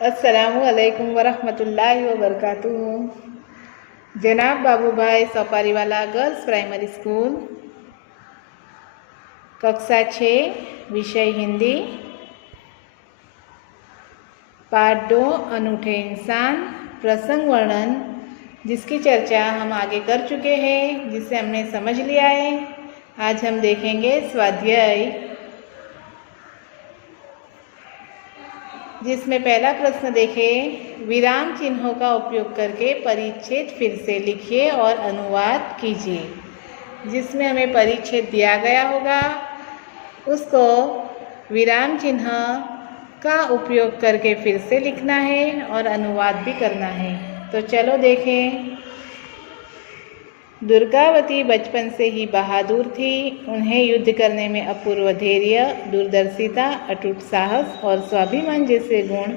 अस्सलामु अलैकुम वरहमतुल्लाहि वबरकातुहू। जनाब बाबूभाई सौपारीवाला गर्ल्स प्राइमरी स्कूल, कक्षा 6, विषय हिंदी, पाठ 2, अनूठे इंसान, प्रसंग वर्णन, जिसकी चर्चा हम आगे कर चुके हैं, जिसे हमने समझ लिया है। आज हम देखेंगे स्वाध्याय, जिसमें पहला प्रश्न देखें, विराम चिन्हों का उपयोग करके परिच्छेद फिर से लिखिए और अनुवाद कीजिए। जिसमें हमें परिच्छेद दिया गया होगा उसको विराम चिन्ह का उपयोग करके फिर से लिखना है और अनुवाद भी करना है। तो चलो देखें। दुर्गावती बचपन से ही बहादुर थी। उन्हें युद्ध करने में अपूर्व धैर्य, दूरदर्शिता, अटूट साहस और स्वाभिमान जैसे गुण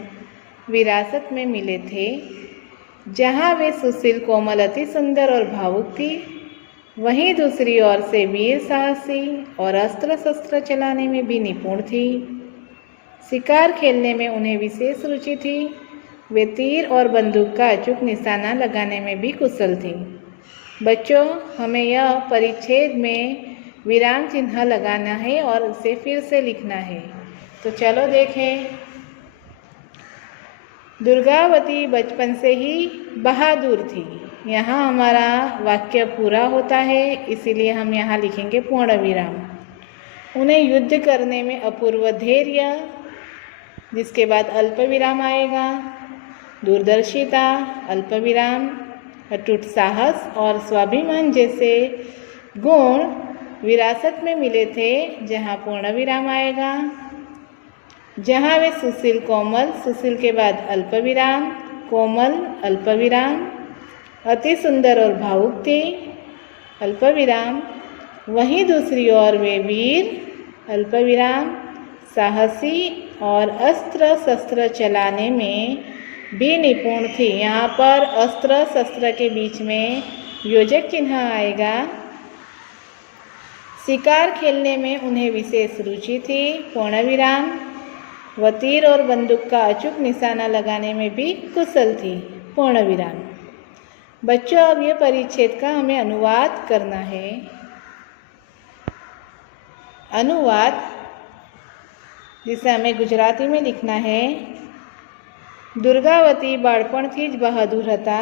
विरासत में मिले थे। जहाँ वे सुशील, कोमल, अति सुंदर और भावुक थी, वहीं दूसरी ओर से वीर, साहसी और अस्त्र शस्त्र चलाने में भी निपुण थी। शिकार खेलने में उन्हें विशेष रुचि थी। वे तीर और बंदूक का अचूक निशाना लगाने में भी कुशल थी। बच्चों, हमें यह परिच्छेद में विराम चिन्ह लगाना है और उसे फिर से लिखना है। तो चलो देखें। दुर्गावती बचपन से ही बहादुर थी। यहाँ हमारा वाक्य पूरा होता है, इसीलिए हम यहाँ लिखेंगे पूर्ण विराम। उन्हें युद्ध करने में अपूर्व धैर्य, जिसके बाद अल्प विराम आएगा, दूरदर्शिता, अल्प विराम, अटूट साहस और स्वाभिमान जैसे गुण विरासत में मिले थे, जहाँ पूर्ण विराम आएगा। जहाँ वे सुशील, कोमल, सुशील के बाद अल्प विराम, कोमल, अल्प विराम, अति सुंदर और भावुक थे, अल्प विराम। वहीं दूसरी ओर वे वीर, अल्प विराम, साहसी और अस्त्र शस्त्र चलाने में भी निपुण थी। यहाँ पर अस्त्र शस्त्र के बीच में योजक चिन्ह आएगा। शिकार खेलने में उन्हें विशेष रुचि थी, पूर्ण विराम। व तीर और बंदूक का अचूक निशाना लगाने में भी कुशल थी, पूर्ण विराम। बच्चों, अब ये परिच्छेद का हमें अनुवाद करना है। अनुवाद, जिसे हमें गुजराती में लिखना है। દુર્ગાવતી બાળપણથી જ બહાદુર હતા.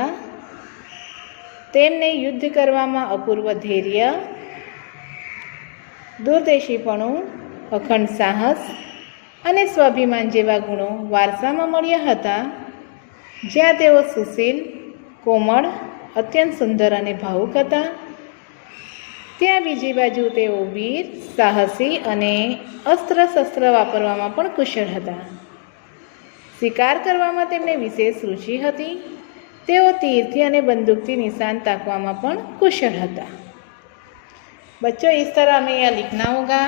તેમને યુદ્ધ કરવામાં અપૂર્વ ધૈર્ય, દૂરદેશીપણું, અખંડ સાહસ અને સ્વાભિમાન જેવા ગુણો વારસામાં મળ્યા હતા. જ્યાં તેઓ સુશીલ, કોમળ, અત્યંત સુંદર અને ભાવુક હતા, ત્યાં બીજી બાજુ તેઓ વીર, સાહસી અને અસ્ત્ર શસ્ત્ર વાપરવામાં પણ કુશળ હતા. શિકાર કરવામાં તેમને વિશેષ રુચિ હતી. તેઓ તીરથી અને બંદૂકથી નિશાન તાકવામાં પણ कुशल હતા. बच्चों, इस तरह हमें यह लिखना होगा।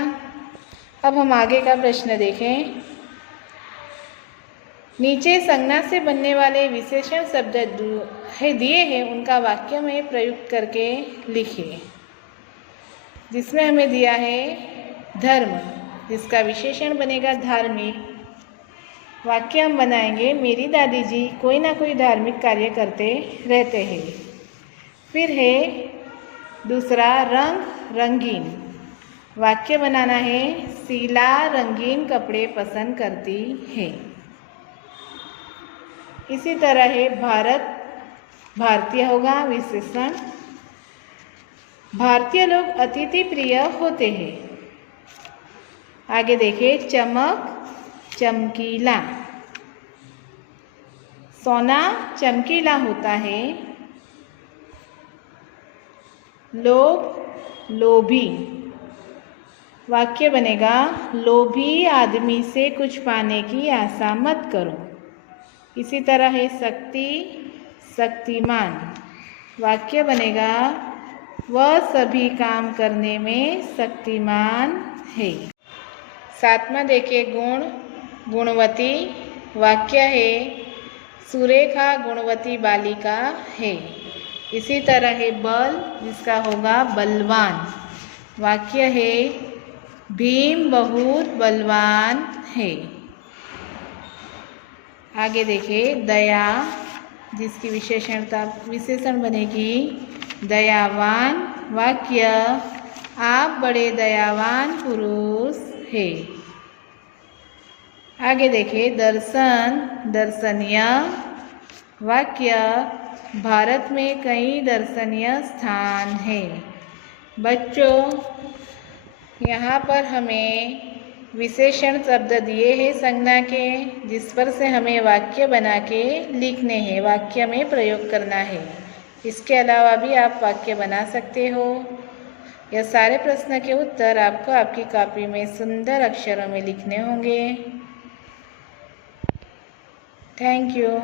अब हम आगे का प्रश्न देखें। नीचे संज्ञा से बनने वाले विशेषण शब्द दिए हैं, उनका वाक्य में प्रयुक्त करके लिखिए। जिसमें हमें दिया है धर्म, जिसका विशेषण बनेगा धार्मिक। वाक्य हम बनाएंगे, मेरी दादी जी कोई ना कोई धार्मिक कार्य करते रहते हैं। फिर है दूसरा रंग, रंगीन। वाक्य बनाना है, शीला रंगीन कपड़े पसंद करती है। इसी तरह है भारत, भारतीय होगा विशेषण। भारतीय लोग अतिथि प्रिय होते हैं। आगे देखिए, चमक, चमकीला। सोना चमकीला होता है। लोभ, लोभी। वाक्य बनेगा, लोभी आदमी से कुछ पाने की आशा मत करो। इसी तरह है शक्ति, शक्तिमान। वाक्य बनेगा, वह सभी काम करने में शक्तिमान है। सातवां देखिए गुण, गुणवती। वाक्य है, सुरेखा गुणवती बालिका है। इसी तरह है बल, जिसका होगा बलवान। वाक्य है, भीम बहुत बलवान है। आगे देखिए दया, जिसकी विशेषण बनेगी दयावान। वाक्य, आप बड़े दयावान पुरुष है। आगे देखिए दर्शन, दर्शनीय। वाक्य, भारत में कई दर्शनीय स्थान हैं। बच्चों, यहाँ पर हमें विशेषण शब्द दिए हैं संज्ञा के, जिस पर से हमें वाक्य बना के लिखने हैं, वाक्य में प्रयोग करना है। इसके अलावा भी आप वाक्य बना सकते हो। यह सारे प्रश्न के उत्तर आपको आपकी कॉपी में सुंदर अक्षरों में लिखने होंगे। Thank you.